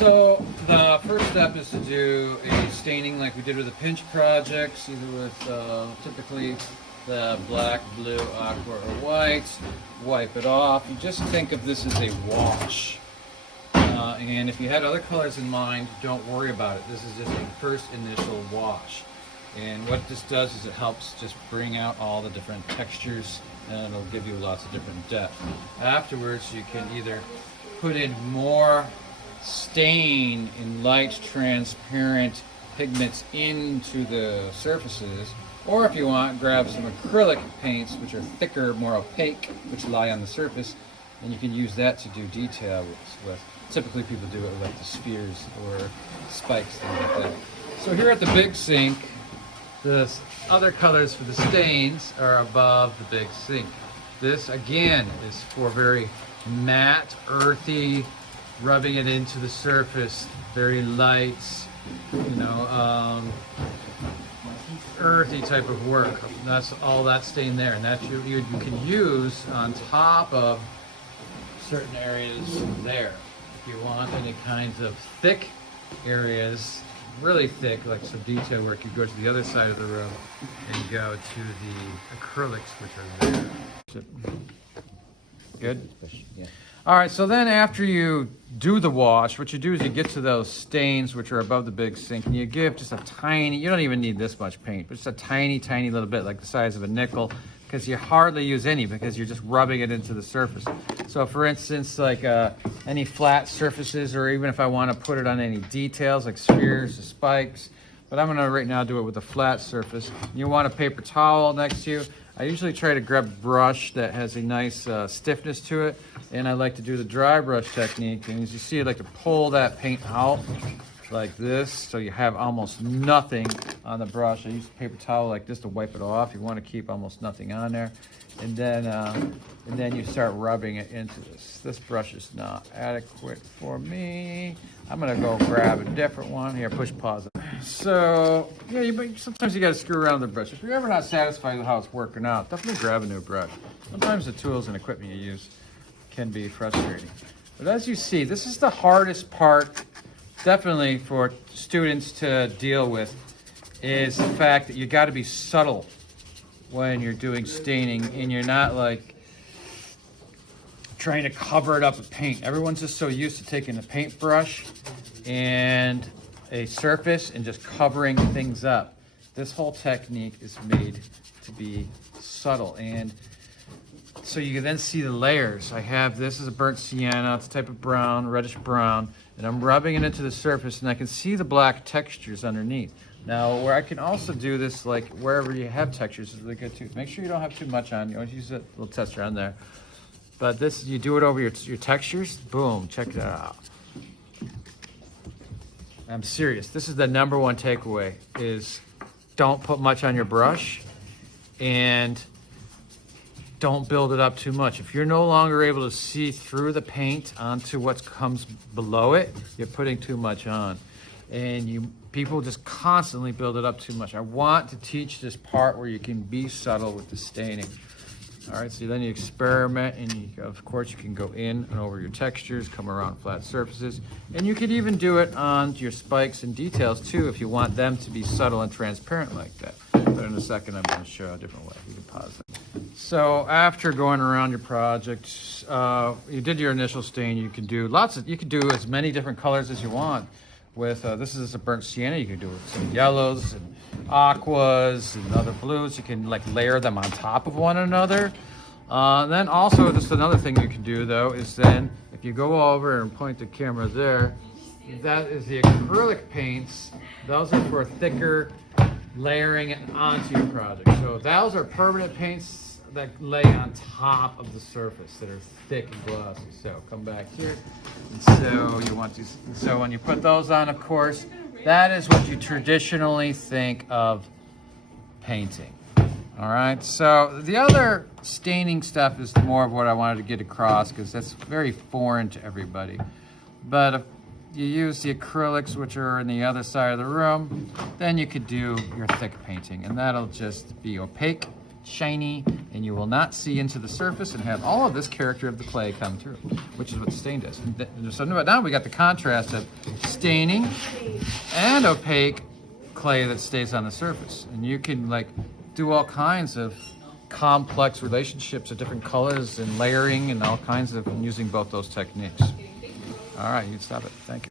So the first step is to do a staining like we did with the pinch projects, either with typically the black, blue, aqua, or white. Wipe it off. You just think of this as a wash. And if you had other colors in mind, don't worry about it. This is just a first initial wash. And what this does is it helps just bring out all the different textures, and it'll give you lots of different depth. Afterwards, you can either put in more stain in light transparent pigments into the surfaces, or if you want, grab some acrylic paints, which are thicker, more opaque, which lie on the surface, and you can use that to do detail with. Typically people do it with like the spheres or spikes, things like that. So here at the big sink, the other colors for the stains are above the big sink. This again is for very matte, earthy, rubbing it into the surface, very light, earthy type of work. That's all that stain there, and that you can use on top of certain areas there. If you want any kinds of thick areas, really thick, like some detail work, you go to the other side of the room and go to the acrylics, which are there. Good? Yeah. All right, so then after you do the wash, what you do is you get to those stains which are above the big sink, and you give just a tiny, you don't even need this much paint, but just a tiny, tiny little bit, like the size of a nickel, because you hardly use any because you're just rubbing it into the surface. So for instance, like any flat surfaces, or even if I want to put it on any details like spheres or spikes, but I'm gonna right now do it with a flat surface. You want a paper towel next to you. I usually try to grab a brush that has a nice stiffness to it, and I like to do the dry brush technique. And as you see, I like to pull that paint out like this, so you have almost nothing on the brush. I use a paper towel like this to wipe it off. You want to keep almost nothing on there, and then you start rubbing it into this. This brush is not adequate for me. I'm gonna go grab a different one here. Push pause. So yeah, sometimes you got to screw around with the brush. If you're ever not satisfied with how it's working out, definitely grab a new brush. Sometimes the tools and equipment you use can be frustrating. But as you see, this is the hardest part, definitely for students to deal with, is the fact that you got to be subtle when you're doing staining, and you're not like trying to cover it up with paint. Everyone's just so used to taking a paintbrush and a surface and just covering things up. This whole technique is made to be subtle, and so you can then see the layers. This is a burnt sienna, it's a type of brown, reddish brown, and I'm rubbing it into the surface, and I can see the black textures underneath. Now, where I can also do this, like wherever you have textures, is really good too. Make sure you don't have too much on. You always use a little tester on there. But this, you do it over your textures. Boom, check that out. I'm serious. This is the number one takeaway, is don't put much on your brush, and don't build it up too much. If you're no longer able to see through the paint onto what comes below it, you're putting too much on. And people just constantly build it up too much. I want to teach this part where you can be subtle with the staining. All right, so then you experiment, and of course you can go in and over your textures, come around flat surfaces, and you could even do it on your spikes and details too if you want them to be subtle and transparent like that. But in a second I'm going to show a different way. You can pause it. So after going around your project, you did your initial stain. You can do you can do as many different colors as you want. With this is a burnt sienna. You can do it with some yellows and aquas and other blues. You can like layer them on top of one another. Then also, just another thing you can do though is then if you go over and point the camera there, that is the acrylic paints. Those are for thicker layering it onto your project. So those are permanent paints that lay on top of the surface that are thick and glossy. So come back here, and so you want to. So when you put those on, of course, that is what you traditionally think of painting. All right. So the other staining stuff is more of what I wanted to get across, because that's very foreign to everybody. But if you use the acrylics, which are on the other side of the room, then you could do your thick painting, and that'll just be opaque, shiny, and you will not see into the surface and have all of this character of the clay come through, which is what the stain does. So now we got the contrast of staining and opaque clay that stays on the surface. And you can like do all kinds of complex relationships of different colors and layering and all kinds of using both those techniques. All right, you can stop it. Thank you.